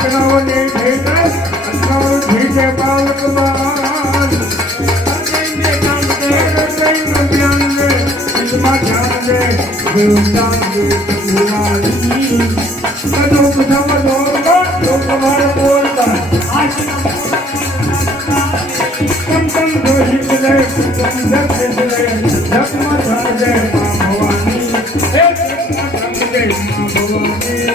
અગ્નવને ભેટ અગ્નવ ભેટે બાલકમાન અગ્નિને કામ દે અગ્નિને ધ્યાન દે ઇલ્મા ધ્યાન દે દેવતા દે ભુલાની કદો કદમ દોરતા લોકવાર બોલતા કમ કમ દોષિત લે કમ દક્ષિત લે જગમાં ધન દે મા ભવાની હે જગમાં ધન દે મા ભવાની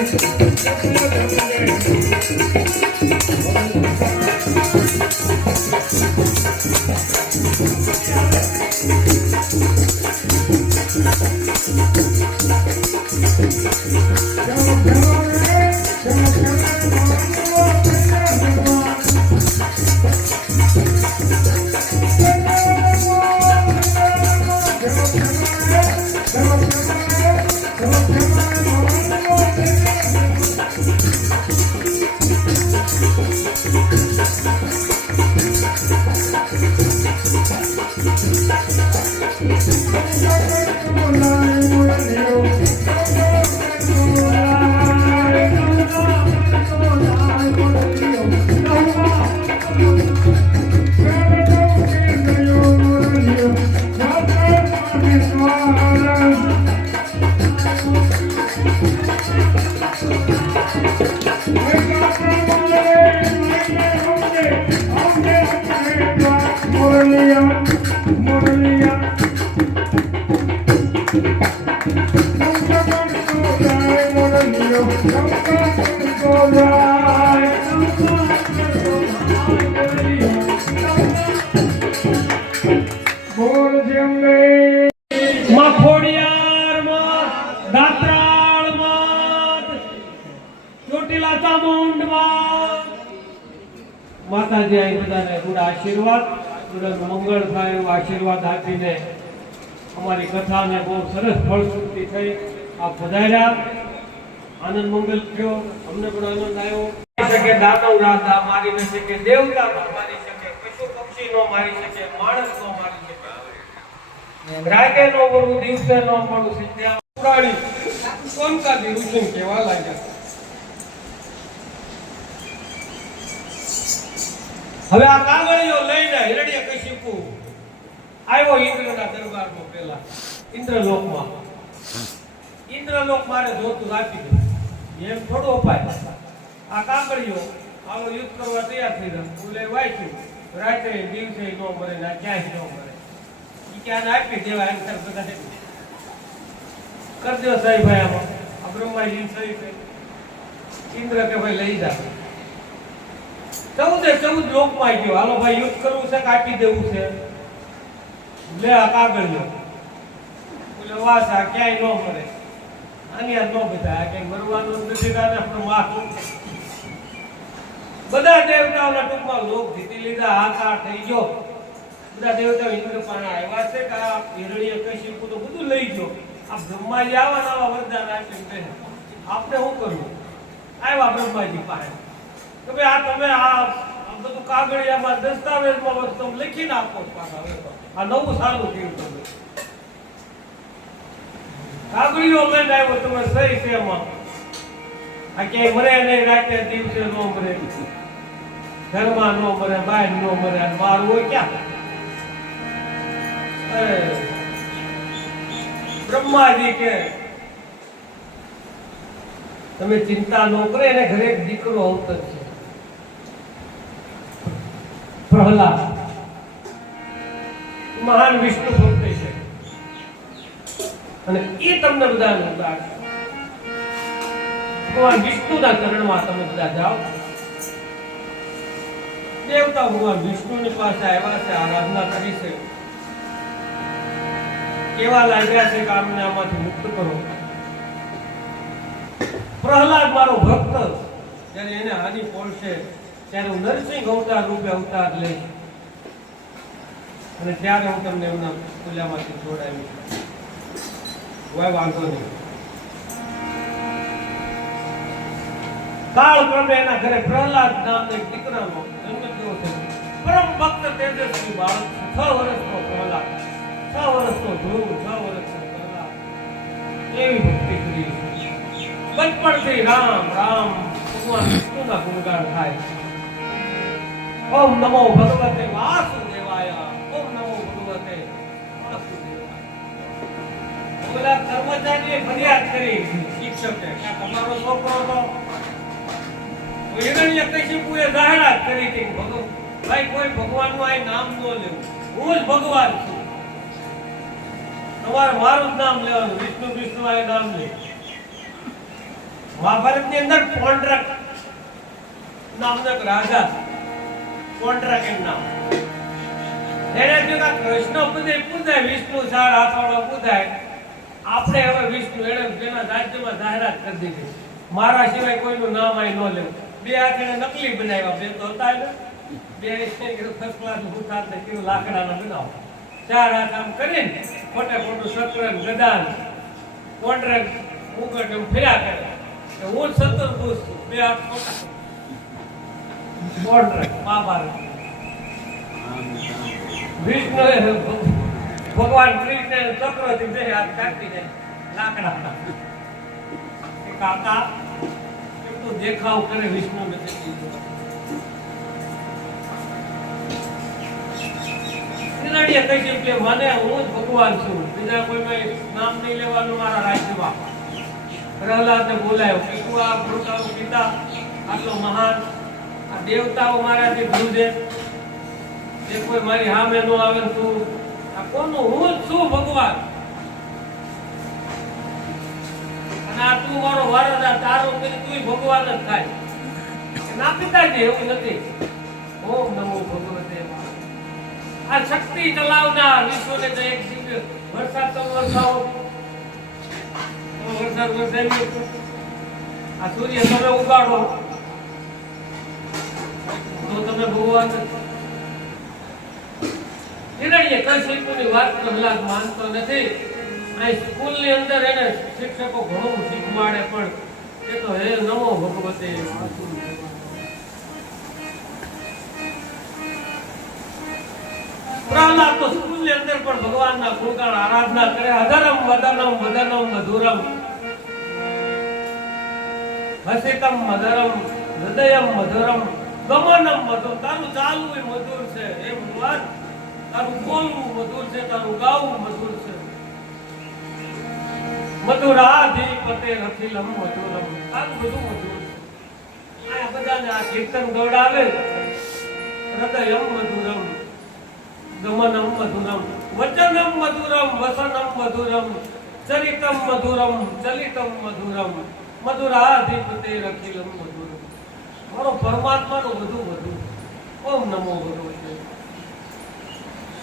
માતાજી આ બધાને ગુડ આશીર્વાદ ગુડ મંગળ થાય એવો આશીર્વાદ આપીને અમારી કથાને બહુ સરસ ફળશ્રુતિ થઈ આ પધાર્યા આનંદ મંગલ થયો અમને પણ આનંદ આવ્યો શકે દાનવ રાધા મારી ન શકે દેવતા મારી શકે પશુ પક્ષી નો મારી શકે માણસ નો મારી શકે રાગે નો વરું દિવસે નો મળું સિદ્ધ્યા ઉડાડી કોનકા દિવસું કેવા લાગ્યા હવે આ કાગળિયો લઈને હિરણ્યકશિપુ આવ્યો ઇન્દ્રના દરબારમાં પેલા ઇન્દ્રલોકમાં ઇન્દ્રલોક મારે જોતું રાખી દે એમ થોડો અપાય આ કાગળિયો આવો યુદ્ધ કરવા તૈયાર થઈ ગયો બોલે વાંચ્યું રાતે દિવસે નો મરે ના ક્યાંય નો મરે ઈ ક્યાં આપી દેવા એમ કર બધા કરજો સાહેબ ભાઈ આમાં આ બ્રહ્માજી સહી છે ઇન્દ્ર કે ભાઈ લઈ જા 14 લોકમાં ગયો હાલો ભાઈ યુદ્ધ કરવું છે કે આપી દેવું છે લે આ કાગળિયો બોલે વાસા ક્યાંય નો મરે આની આ નો બધા કે મરવાનું નથી કાને આપણો માથું બધા દેવતાઓના ટૂંકમાં લોક જીતી લીધા હાથ થઈ ગયો બધા દેવતાઓ ઇન્દ્ર પાસે આવ્યા છે કે આ હિરણ્યકશિપુ તો બધું લઈ ગયો આ બ્રહ્માજી આવા વરદાન આપીને આપણે શું કરવું આવ્યા બ્રહ્માજી પાસે કે ભાઈ આ તમે આ બધું કાગળિયામાં દસ્તાવેજમાં વસ્તુ લખીને આપો પાછા હવે તો આ નવું સારું થયું તમે કાગળિયો લઈને આવ્યો તમે સહી છે એમાં આ ક્યાંય મરે નહીં રાતે દિવસે નો મરે ઘરમાં નો મરે બહાર નો મરે મારું હોય ક્યાં બ્રહ્માજી કે તમે ચિંતા ન કરે એને ઘરે એક દીકરો અવતર છે પ્રહલાદ મહાન વિષ્ણુ ભક્ત છે અને એ તમને બધાને ઉદાહરણ ભગવાન વિષ્ણુના ચરણમાં તમે બધા જાઓ દેવતા ભગવાન વિષ્ણુની પાસે આવ્યા છે આરાધના કરી છે કેવા લાગ્યા છે કે અમને આમાંથી મુક્ત કરો પ્રહલાદ મારો ભક્ત જ્યારે એને હાનિ પહોંચશે ત્યારે હું નરસિંહ અવતાર રૂપે અવતાર લઈશ અને ત્યારે હું તમને એમના ખુલ્લામાંથી છોડાવી કોઈ વાંધો નહીં કાળ ક્રમે એના ઘરે પ્રહલાદ નામનો એક દીકરાનો જન્મ થયો છે પરમ ભક્ત તેજસ્વી બાળક 6 વર્ષનો પ્રહલાદ 6 વર્ષનો ધ્રુવ 6 વર્ષનો પ્રહલાદ એવી ભક્તિ કરી બચપણથી રામ રામ ભગવાન વિષ્ણુના ગુણગાન થાય. ઓમ નમો ભગવતે વાસુદેવાય. ઓમ નમો ભગવતે વાસુદેવાય. ઓલા કર્મચારીએ ફરિયાદ કરી શિક્ષકે કે તમારો છોકરો તો હિરણ્યકશિપુએ જાહેરાત કરી હતી ભાઈ કોઈ ભગવાનનું આ નામ ન લેવું, હું જ ભગવાન છું, તમારે મારું જ નામ લેવાનું, વિષ્ણુ વિષ્ણુ આ નામ લે. મહાભારતની અંદર પોંડરક નામનો એક રાજા, પોંડરક એમ નામ, એને જો કૃષ્ણ પૂજાય વિષ્ણુ ચાર હાથવાળો પૂજાય, આપણે હવે વિષ્ણુ એને જેના રાજ્યમાં જાહેરાત કરી દીધી મારા સિવાય કોઈનું નામ અહીં ન લેવું. બે હાથ એને નકલી બનાવ્યા, બે તો હતા ને, બે ફર્સ્ટ ક્લાસ ભૂખાત ને કેવું લાકડાના બનાવો, ચાર હાથ આમ કરીને ખોટે ખોટું શક્ર ગદાન પોંડરક મુગટ એમ ફેર્યા કરે, હું જ સત્તર પુરુષ છું, બે હાથ ખોટા પોંડરક. મહાભારત વિષ્ણુ ભગવાન કૃષ્ણ ચક્રથી બે હાથ કાઢી જાય લાકડા. કાકા કેટલું દેખાવ કરે વિષ્ણુ નથી. કહી કે મને હું જ ભગવાન છું, બીજા કોઈ નામ નહીં લેવાનું મારા રાજ્યમાં. પ્રહલાદને બોલાયો કે તું આ પોતાનો પિતા આટલો મહાન, આ દેવતાઓ મારાથી ધ્રુજે, જે કોઈ મારી સામે ન આવે, તું આ કોનું? હું જ છું ભગવાન, અને આ તું મારો વારસદાર, તારો તું ભગવાન જ થાય. ના પિતાજી એવું નથી. ઓમ નમો ભગવતે. આ શક્તિ ચલાવનાર વિશ્વને તો એક દિવસ વરસાદ તો વરસાવો, વરસાદ વરસાવી, આ સૂર્ય તમે ઉગાડો તો તમે ભગવાન. હિરણ્યકશિપુની વાત પ્રહલાદ માનતો નથી. અહીં સ્કૂલની અંદર એને શિક્ષકો ઘણું શીખવાડે, પણ એ તો હે નમો ભગવતે. પ્રહલાદ તો સ્કૂલની અંદર પણ ભગવાનના ગુણગાન આરાધના કરે. અધરમ વદનમ વદનમ મધુરમ હસિતમ મધુરમ હૃદયમ મધુરમ ગમનમ મધુર. તારું ચાલવું મધુર છે એ ભગવાન, તારું બોલવું મધુર છે, તારું ગાવું મધુર છે. મધુરાધિપતે રખિલમ મધુરમ. તારું બધું મધુર છે. આ બધાને આ કીર્તન ગવડાવે. હૃદયમ મધુરમ ગમનમ મધુરમ વચનમ મધુરમ વસનમ મધુરમ ચરિતમ મધુરમ ચલિતમ મધુરમ મધુરાધિપતે રખિલમ મધુરમ. મારો પરમાત્માનું બધું બધું. ઓમ નમો ભગવતે.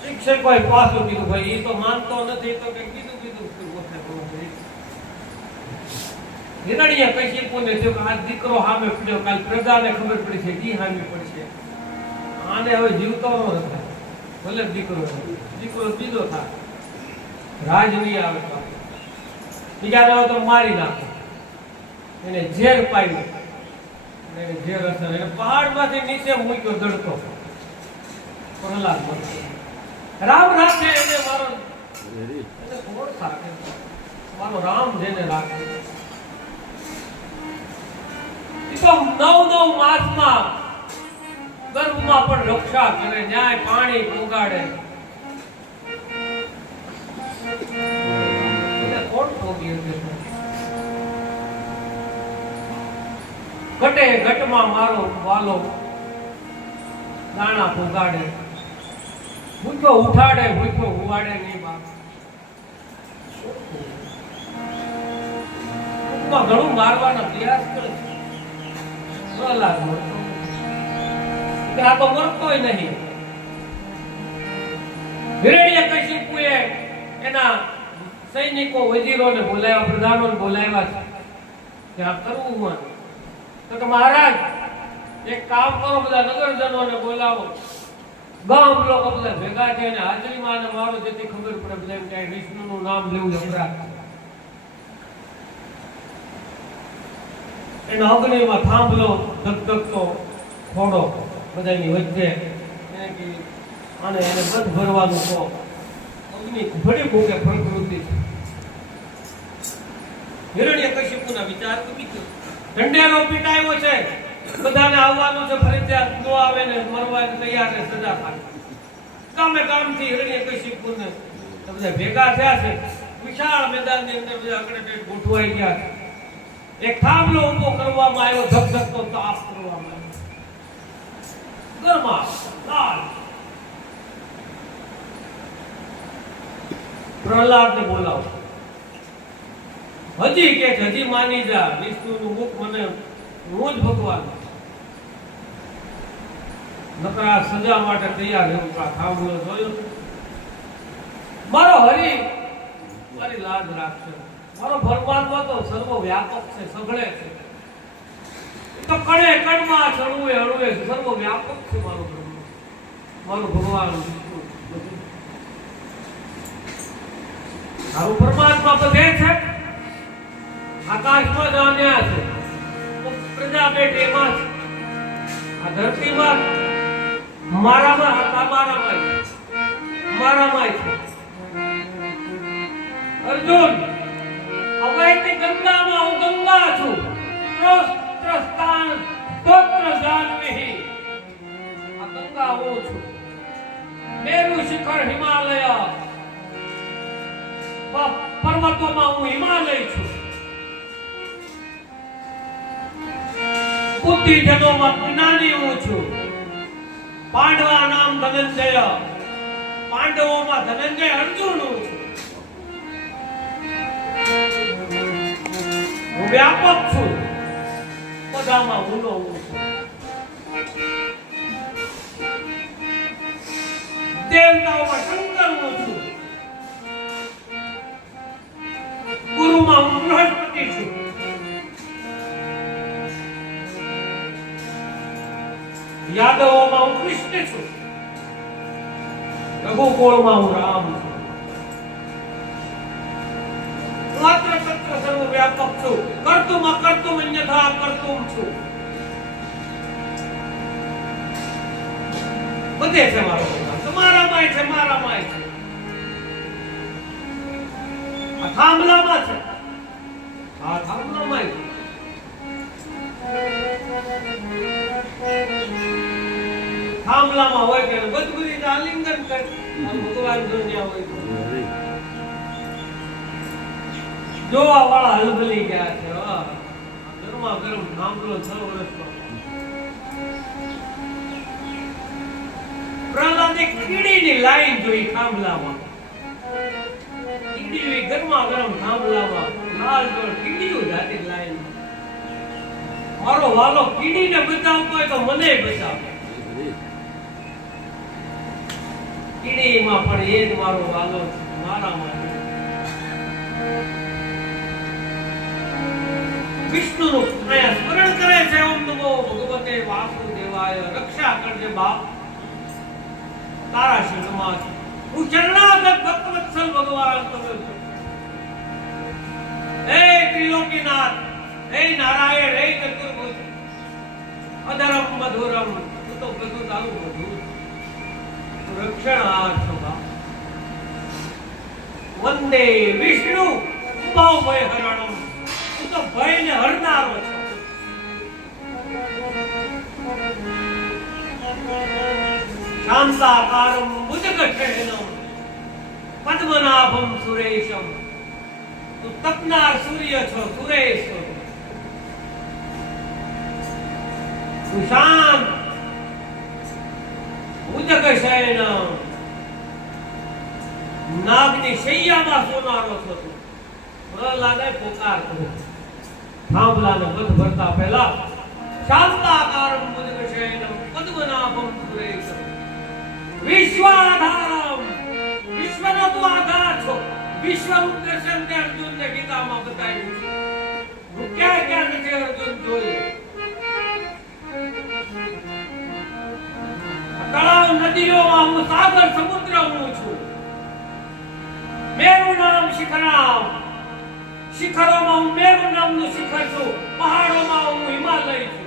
શિક્ષકોએ પાછું કીધું ભાઈ એ તો માનતો નથી, તો કે કીધું હિરણ્યકશિપુને થયું કે આ દીકરો સામે પડ્યો, કાલ પ્રજાને ખબર પડી છે કી સામે પડશે, આને હવે જીવતો ન હતા. ભલે દીકરો બીજો થાય, રાજ નહીં આવે તો બીજાને તો મારી નાખે. એને ઝેર પાડ્યું, એને ઝેર અસર, એને પહાડમાંથી નીચે મૂક્યો દડતો. પ્રહલાદ રામ રાખે એને મારો, એને કોણ રાખે? મારો રામ જેને રાખે. તો 9 માસમાં ગર્ભમાં પણ રક્ષા કરે, ન્યાય પાણી ઉગાડે. કોણ ભોગી શકે? ઘટે ઘટમાં મારો વાલો દાણા ઉગાડે, ભૂખ્યો ઉઠાડે ભૂખ્યો ઉવાડે નહીં. બાપ ઘણું મારવાના પ્રયાસ કરે છે. પ્રહલાદ મળતો આ તો મરતોય નહીં. હિરણ્યકશિપુએ એના સૈનિકો વજીરોને બોલાવ્યા, પ્રધાનોને બોલાવ્યા છે કે આ કરવું હોય તો કે મહારાજ એક કામ કરો, બધા નગરજનોને બોલાવો, ગામ લોકો બધા ભેગા છે અને હાજરીમાં અને મારો જેથી ખબર પડે બધા એમ કે વિષ્ણુનું નામ લેવું અપરાધ. એના અગ્નિમાં થાંભલો ધગધગતો થોડો બધાની વચ્ચે અને એને બંધ ભરવાનું કહો. અગ્નિ ઘડી મૂકે પ્રકૃતિ. હિરણ્યકશિપુના વિચાર ઉઠી ગયો. ઢંઢેરો પીટાયો છે, બધાને આવવાનું છે, ફરજિયાત નો આવે ને મરવાને તૈયાર ને સજા થાય. ગામે ગામથી હિરણ્યકશિપુ ને બધા ભેગા થયા છે, વિશાળ મેદાનની અંદર બધા અકડેટ ગોઠવાઈ ગયા છે. એક થાંભલો ઊભો કરવામાં આવ્યો, ધગધગતો તાપ કરવામાં આવ્યો, ગરમા લાલ. પ્રહલાદને બોલાવો. હજી કે હજી માની જા, વિષ્ણુનું મુખ મને હું જ ભગવાન. નકરા સજા માટે તૈયાર એવું થાંભલો જોયો. મારો હરી મારી લાજ રાખશે. મારો પરમાત્મા તો સર્વ વ્યાપક છે, સઘળે છે. તો કણે કણમાં ચણુએ હળુએ સર્વ વ્યાપક છે મારો બ્રહ્મ, મારો ભગવાન વિષ્ણુ. મારું પરમાત્મા બધે છે, આકાશમાં જાણ્યા છે, પ્રજા પેટેમાં છે, આ ધરતીમાં મારામાં તમારામાં છે, મારામાં છે. અર્જુન, અવૈતી ગંગામાં હું ગંગા છું, ત્રસ્તાન સ્તોત્ર જાનવી. આ ગંગા હું છું. મેરુ શિખર હિમાલય, પર્વતોમાં હું હિમાલય છું. બુદ્ધિજનોમાં જ્ઞાની હું છું. પાંડવા નામ ધનંજય, પાંડવોમાં ધનંજય અર્જુન હું છું. હું વ્યાપક છું, બધામાં હું છું. દેવતાઓમાં શંકર હું છું. ગુરુમાં હું બૃહસ્પતિ છું. યાદવોમાં હું કૃષ્ણ છું. રઘુકુળમાં હું રામ છું. માત્ર તત્ર સર્વ વ્યાપક છું. કર્તુમ અકર્તુમ અન્યથા કર્તુમ છું. બધે છે મારો ભગવાન. તમારામાંય છે, મારામાંય છે. આ થાંભલામાં છે, આ થાંભલામાંય છે. થાંભલામાં હોય કે બધું આલિંગન કરે, ભગવાન જોયા હોય તો જોવા વાળા હલબલી ગયા છે. ગરમા ગરમ થાંભલો 6 વર્ષનો. પ્રહલાદે કીડીની લાઈન જોઈ થાંભલામાં. કીડી ગરમા ગરમ થાંભલામાં લાલ ગોળ કીડીઓ જાતી લાઈન. મારો વાલો કીડીને બચાવતો હોય તો મને બચાવે. કીડીમાં પણ એ જ મારો વાલો છે, મારા માટે. વિષ્ણુનું અહીંયા સ્મરણ કરે છે. ઓમ નમો ભગવતે વાસુદેવાય. રક્ષા કરજે બાપ, તારા શરણમાં હું શરણાગત ભક્તવત્સલ ભગવાન તમે. હે ત્રિલોકીનાથ, હે નારાયણ, હે ચતુર્ભુજ, અધરમ મધુરમ, તું તો બધું તારું મધુર. રક્ષણાર્થ વંદે વિષ્ણુ ઉભાવ ભય હરણમ. તું તો ભયને હરનારો છે. શાંતાકારમ ભુજગશયનમ પદ્મનાભમ સુરેશમ. તું તપનાર સૂર્ય છો, સુરેશ છો. તું શાંત ભુજગશયનમ, નાગની શૈયામાં સોનારો છો તું. પ્રહલાદે પોકાર કર્યો થાંભલાને બધ ભરતા પહેલા. શાંતાકારમ ભુજગશયનમ પદ્મનાભમ સુરેશમ વિશ્વાધારમ. વિશ્વનો તું આધાર છો. વિશ્વનું દર્શન તે અર્જુનને ગીતામાં બતાવ્યું છે. હું ક્યાં ક્યાં નથી અર્જુન જોયું. તળાવ નદીઓમાં હું સાગર સમુદ્ર હું છું. મેરુ નામ શિખરામ. શિખરોમાં હું મેરુ નામનું શિખર છું. પહાડોમાં હું હિમાલય છું.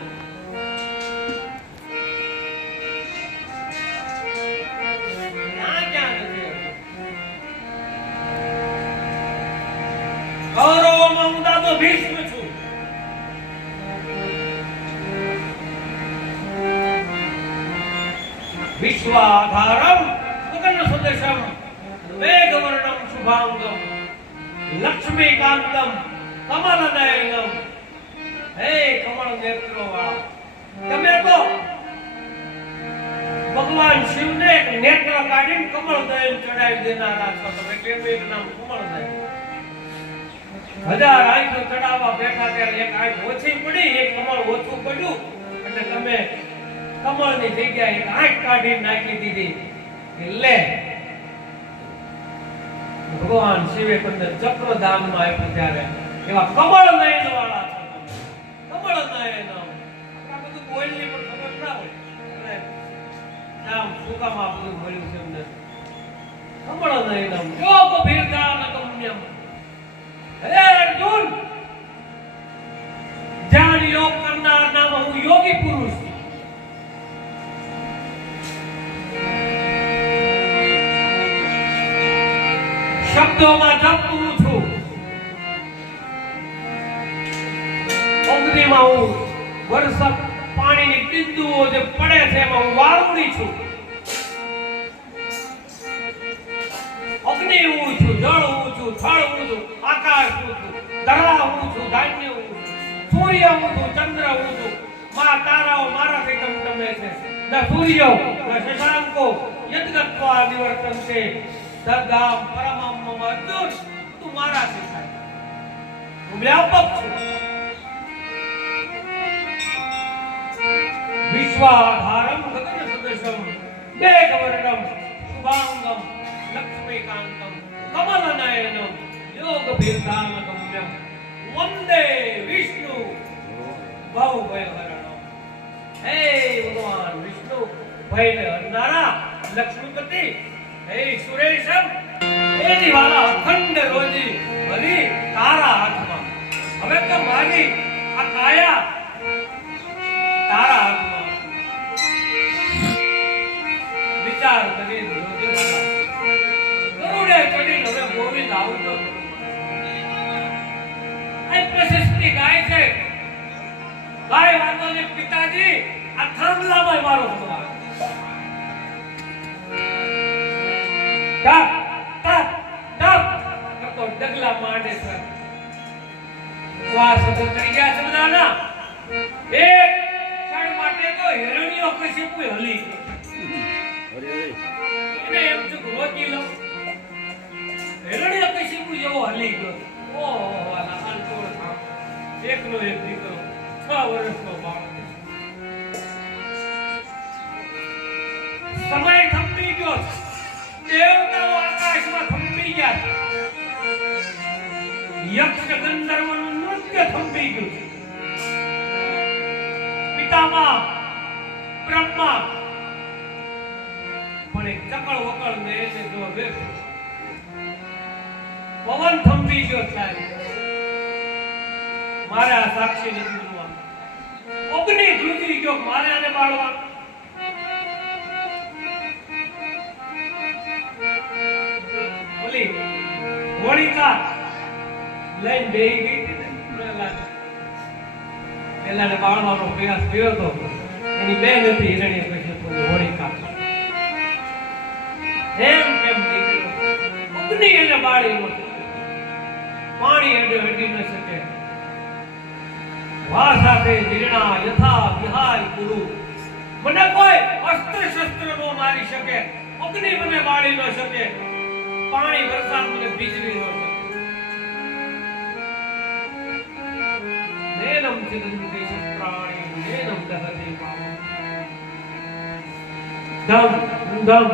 કૌરવોમાં હું દાદો ભીષ્મ છું. વિશ્વાધારમ ગગન સદૃશમ મેઘવર્ણમ શુભાંગમ લક્ષ્મીકાંતમ કમલનયનમ. હે કમળ નેત્રો વાળા, તમે તો ભગવાન શિવને નેત્ર કાઢીને કમળ નયન ચડાવી દેનારા છો. તમે કેમ એક નામ કમળ નયન? 1000 આંખો ચડાવવા બેઠા ત્યારે એક આંખ ઓછી પડી, એક કમળ ઓછું પડ્યું એટલે તમે કમળની જગ્યાએ એક આંખ કાઢી નાખી દીધી. એટલે ભગવાન શિવે તમને ચક્રધામમાં આપ્યું ત્યારે એવા કમળ નયન વાળા છો. કમળ નયન આ બધું બોલની પણ ખબર ના હોય નામ સુકામાં બધું મળ્યું છે એમને. કમળ નયનમ યોગ ભીરદાન ગમ્યમ. હે અર્જુન, જ્ઞાન યોગ કરનાર નામ હું યોગી પુરુષ. શબ્દોમાં જપું છું, અગ્નિમાં હું વરસાદ પાણીની બિંદુઓ જે પડે છે એમાં હું વારુડી છું. અગ્નિ હું છું, જળ હું છું, થળ હું છું, આકાશ હું છું, ધરા હું છું, ધાન્ય હું છું, સૂર્ય હું છું, ચંદ્ર હું છું. માં તારાઓ મારાથી ટમટમે છે. ન સૂર્ય ન શશાંકો યદ્ગત્વા નિવર્તન્તે સદામ પરમમ અર્જુન. તું મારાથી થાય, હું વ્યાપક છું. વિશ્વાધારમ ગગન સદૃશમ મેઘવર્ણમ શુભાંગમ લક્ષ્મીકાંતમ કમલનયનમ યોગભીરદાન ગમ્યમ વંદે વિષ્ણુ ભવભયહરણમ. હે ભગવાન વિષ્ણુ, ભયને હરનારા લક્ષ્મીપતિ, હે સુરેશમ, હે દિવાલા અખંડ રોજી હરી તારા હાથમાં. હવે તો મારી આ કાયા તારા હાથમાં. વિચાર કરી રોજી ગરુડે ચડીને હવે ગોવિંદ આવતો. આ પ્રશસ્તિ ગાય છે. ગાય વાતો ને પિતાજી આ થાંભલામાં મારો સવાલ. ટપ ટપ ટપ તો ડગલા માંડે છે. શ્વાસ ઉતરી ગયા છે બધાના. એક ક્ષણ માટે તો હિરણ્યો કશિપુ હલી ગયો. એને એમ ચૂક રોકી લો. હિરણ્યો કશિપુ જેવો હલી ગયો. ઓહો, આના અંતોળ થામ. એકનો એક દીકરો, 6 વર્ષનો બાળક. સમય થંભી ગયો. દેવતાઓ આકાશમાં થંભી ગયા. યક્ષ ગંધર્વનું નૃત્ય થંભી ગયું. પિતામા બ્રહ્મા પણ એક ચકળ વકળ ને એને જો વેઠ. પવન થંભી ગયો. સાહેબ મારે આ સાક્ષી નથી બનવા. અગ્નિ ધ્રુજી ગયો મારે આને બાળવા. બોલી હોળિકા લઈને બેહી ગઈ હતી ને પેલાને બાળવાનો પ્રયાસ કર્યો હતો. એની બેન હતી હિરણ્યકશિપુ હોળિકા. એમ કેમ નીકળ્યો. અગ્નિ એને બાળી ન શકે, પાણી અડી ન શકે. વા સાથે જીર્ણા યથા વિહાય ગુરુ. મને કોઈ અસ્ત્ર શસ્ત્ર નો મારી શકે, અગ્નિ મને બાળી ન શકે, પાણી વરસાદ મને ભીજવી ન શકે. નેનમ ચિદંતિ શસ્ત્રાણી નેનમ દહતે પાવમ. ધમ ધમ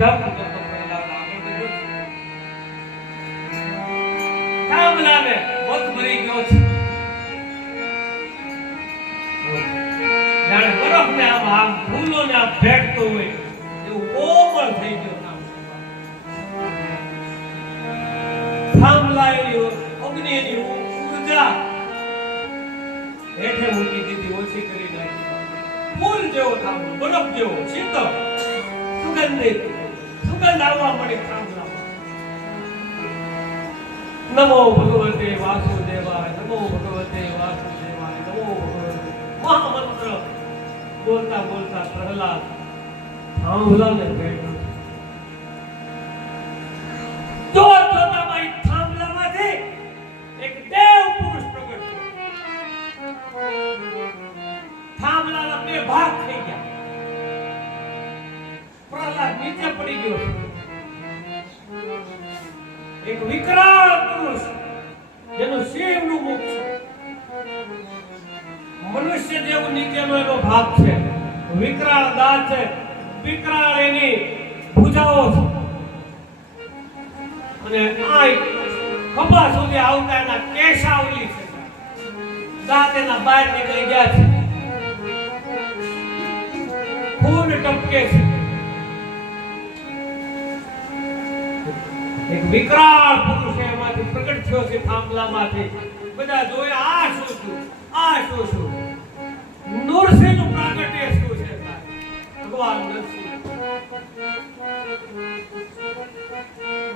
ધમ કરતો પ્રહલાદ આગળ વધ્યો. થાંભલાને વધ ભરી ગયો છે. જાણે બરફને આમ ફૂલોને આમ ભેટતો હોય એવું કોમળ થઈ ગયો. થાંભલાની અગ્નિની ઉર્જા હેઠે મૂકી દીધી, ઓછી કરી નાખી. ફૂલ જેવો થાંભલો, બરફ જેવો, શીતળ, સુગંધિત, સુગંધ આવવા મળી થાંભલામાં. નમો ભગવતે વાસુદેવાય, નમો ભગવતે વાસુદેવાય, નમો ભગવતે. મહામંત્ર બોલતા બોલતા પ્રહલાદ થાંભલાને ભેટ્યો. તો જોતામાં એ થાંભલામાંથી એક દેવ પુરુષ પ્રગટ થયો. થાંભલાના બે ભાગ થઈ ગયા. પ્રહલાદ નીચે પડી ગયો. એક વિકરાળ પુરુષ જેનું શિવનું મુખ છે, મનુષ્ય જેવું નીચેનો એનો ભાગ છે, વિકરાળ દાંત છે, વિકરાળ એની ભુજાઓ છે, અને આ ખભા સુધી આવતા એના કેશાવલી છે, દાંત એના બહાર નીકળી ગયા છે, ખૂન ટપકે છે. એક વિકરાળ પુરુષ એમાંથી પ્રગટ થયો છે થાંભલામાંથી. બધા જોયા આ શું છું, આ શું છું. નરસિંહનું પ્રાગટ્ય શું છે? ભગવાન નરસિંહ.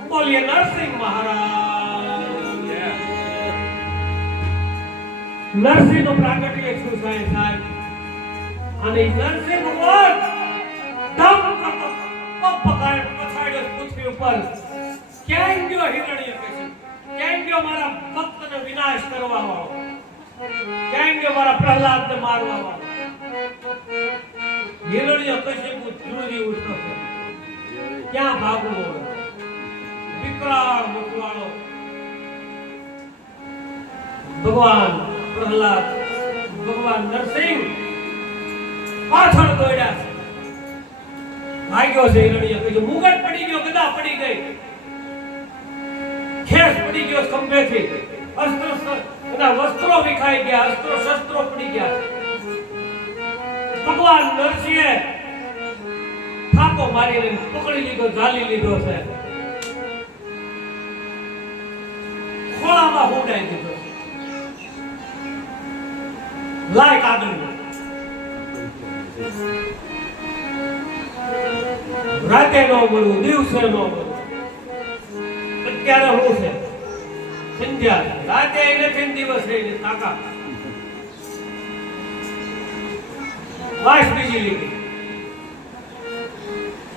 બોલીએ નરસિંહ મહારાજ. નરસિંહનું પ્રાગટ્ય શું છે સાહેબ? અને નરસિંહ ભગવાન ધમ કરતો પગ પકડાય પછાડ્યો પૃથ્વી ઉપર. ક્યાં ગયો હિરણ્યકશિપુ? ક્યાં ગયો મારા ભક્તનો વિનાશ કરવા વાળો? ક્યાં ગયો મારા પ્રહલાદને મારવા વાળો? હિરણ્યકશિપુ ધ્રુજી ઉઠ્યો છે. ક્યાં ભાગવો? વિકરાળ મુખવાળો ભગવાન પ્રહલાદ, ભગવાન નરસિંહ પાછળ દોડ્યા છે. ભાગ્યો છે હિરણ્યકશિપુ. મુગટ પડી ગયો, ગદા પડી ગઈ, ખેસ પડી ગયો સ્તંભેથી, એના વસ્ત્રો વિખાઈ ગયા, અસ્ત્રો શસ્ત્રો પડી ગયા. ભગવાન નરસિંહે થાકો મારીને પકડી લીધો, ઝાલી લીધો છે, ખોળામાં હુંડાઈ દીધો. લાય કાગળ. રાતે નો મળવું, દિવસે નો મળવું. અત્યારે હું છે સંધ્યા, રાતે નથી, દિવસે કાકા વાસ બીજી લીધી.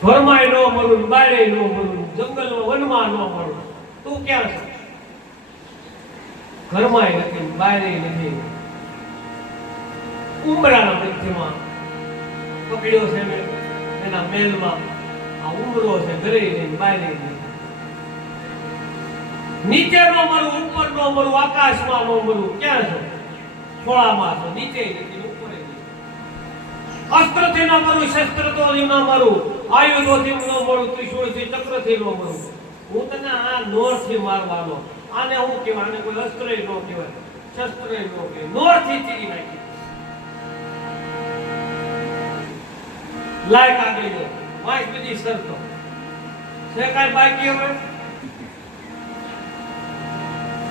ઘરમાં ન મળું, બારે ન મળું, જંગલમાં વનમાં ન મળું. તું ક્યાં છે? ઘરમાં નથી, બારે નથી. ઉમરાના મધ્યમાં પકડ્યો છે એના મેલમાં. આ ઉમરો છે, ઘરે નહીં, બારે નહીં. નીચે નો મળું, ઉપર નો મળું, આકાશમાં નો મળું. ક્યાં છો? ખોળામાં છો, નીચે નથી, ઉપર નથી. અસ્ત્રથી ન મળું, શસ્ત્રથી ન મળું, આયુધોથી ન મળું, ત્રિશૂળથી, ચક્રથી ન મળું. હું તને આ નોરથી મારવાનો. આને હું કહેવાય? આને કોઈ અસ્ત્રય ન કહેવાય, શસ્ત્રય ન કહેવાય. નોરથી ચીરી નાખી. લાયક આગળ ગયો. વાંચ બધી શરતો છે. કાંઈ બાકી હવે?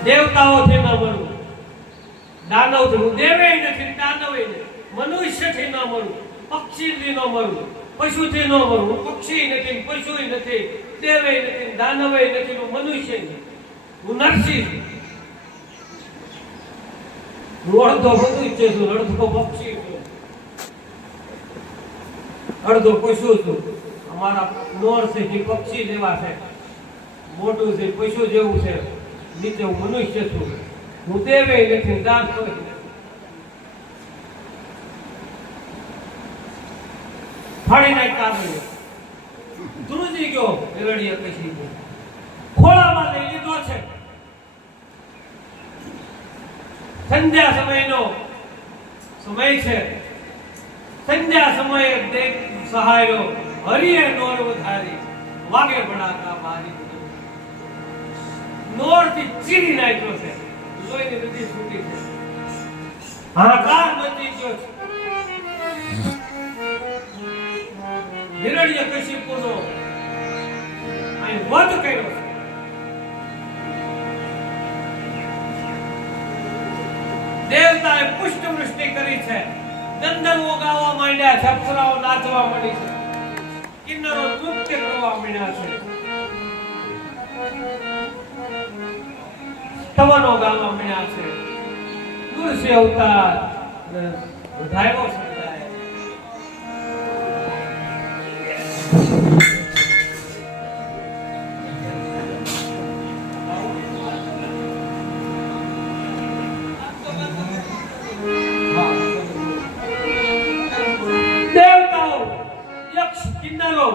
દેવતાઓથી ન મળું, દાનવથી. હું દેવે નથી, દાનવે નથી. મનુષ્યથી ન મળું, પક્ષીથી ન મળું, પશુથી ન મળું. હું પક્ષી નથી, પશુ નથી, દેવે નથી, દાનવે નથી, હું મનુષ્ય નથી. હું નરસિંહ છું. હું અડધો મનુષ્ય છું, અડધો પક્ષી છું, અડધો પશુ છું. અમારા નોર છે એ પક્ષી જેવા છે, મોટું છે પશુ જેવું છે, નીચે હું મનુષ્ય છું. હું દેવે નથી, દાન નથી. ફાડી નાખ્યા. ધ્રુજી ગયો હિરણ્યકશિપુ. ખોળામાં લઈ લીધો છે. સંધ્યા સમયનો સમય છે. સંધ્યા સમયે દેવ સહાયો હરિએ નોર વધારી, વાગે ભડાકા મારી. નોરથી ચીરી નાખ્યો છે. લોહીની નદી છૂટી છે. હાહાકાર મચી ગયો છે. હિરણ્યકશિપુનો અહીં વધ કર્યો છે. દેવતાએ પુષ્પવૃષ્ટિ કરી છે. દંડવો ગાવા માંડ્યા છે, અપ્સરાઓ નાચવા માંડી છે, કિન્નરો નૃત્ય કરવા માંડ્યા છે, સ્તવનો ગાવા માંડ્યા છે. નૃસિંહ અવતાર વધાયો સંતાય. દેવતાઓ, યક્ષ, કિન્નરો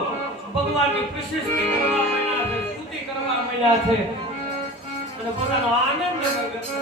ભગવાનની પ્રશસ્તિ કરવા માંડ્યા છે, સ્તુતિ કરવા માંડ્યા છે અને પોતાનો આનંદ વ્યક્ત કરે છે.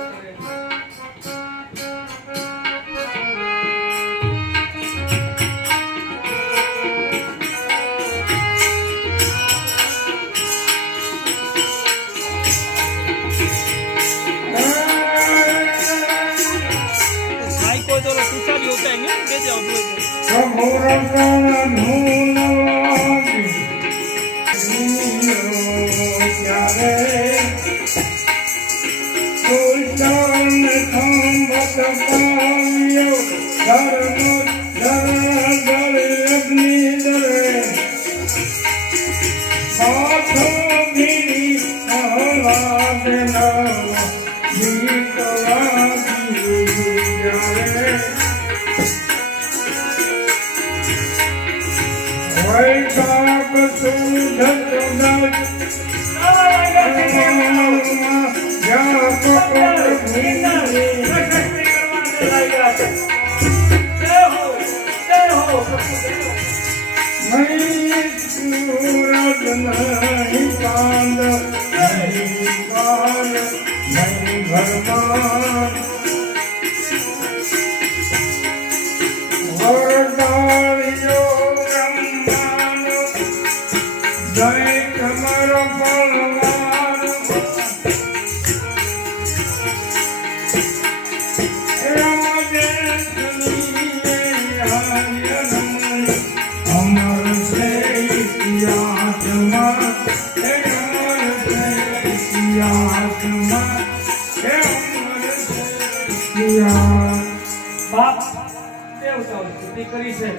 કરી છે.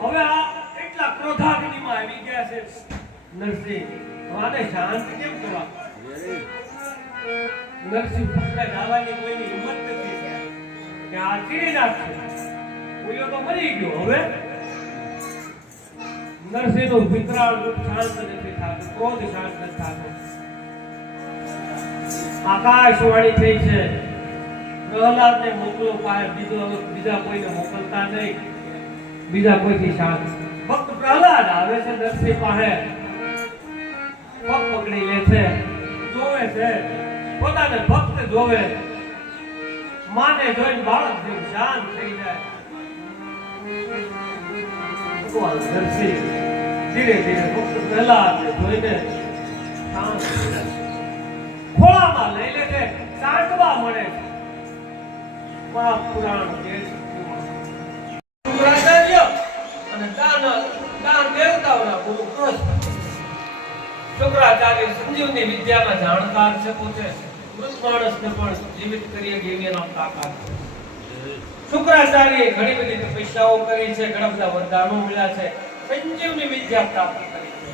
હવે આ એટલા ક્રોધાગ્નિમાં આવી ગયા છે નરસિંહ, આને શાંત કેમ કરવા? નરસિંહ પુત્ર ડાવાની કોઈની હિંમત નથી કે આ ચીરી નાખશે. કોઈઓ તો મરી ગયો. હવે નરસિંહનું વિકરાળ રૂપ શાંત નથી થતું, ક્રોધ શાંત નથી થતો. આકાશવાણી થઈ છે, પ્રહલાદને મોકલો પાય, બીજા કોઈને મોકલતા નહીં, બીજા કોઈથી શાંત. ફક્ત પ્રહલાદ આવે છે નરસિંહ પાસે, પગ પકડી લે છે, જોવે છે, પોતાને ભક્ત જોવે, માને જોઈને બાળક જેવું શાંત થઈ જાય. ભગવાન નરસિંહ ધીરે ધીરે ફક્ત પ્રહલાદને જોઈને શાંત થઈ જાય. ખોળામાં લઈ લે છે, સાંકવા મળે છે. પુરાણ કે શુક્રાચાર્ય અને દાન દેવતાઓના ગુરુ કૃષ્ણ. શુક્રાચાર્ય સંજીવની વિદ્યાના જાણકાર છે, પોતે મૃત માણસને પણ જીવિત કરી એવી એનો તાકાત. શુક્રાચાર્યએ ઘણી બધી તપસ્યાઓ કરી છે, ઘણા બધા વરદાનો મળ્યા છે, સંજીવની વિદ્યા પ્રાપ્ત કરી છે.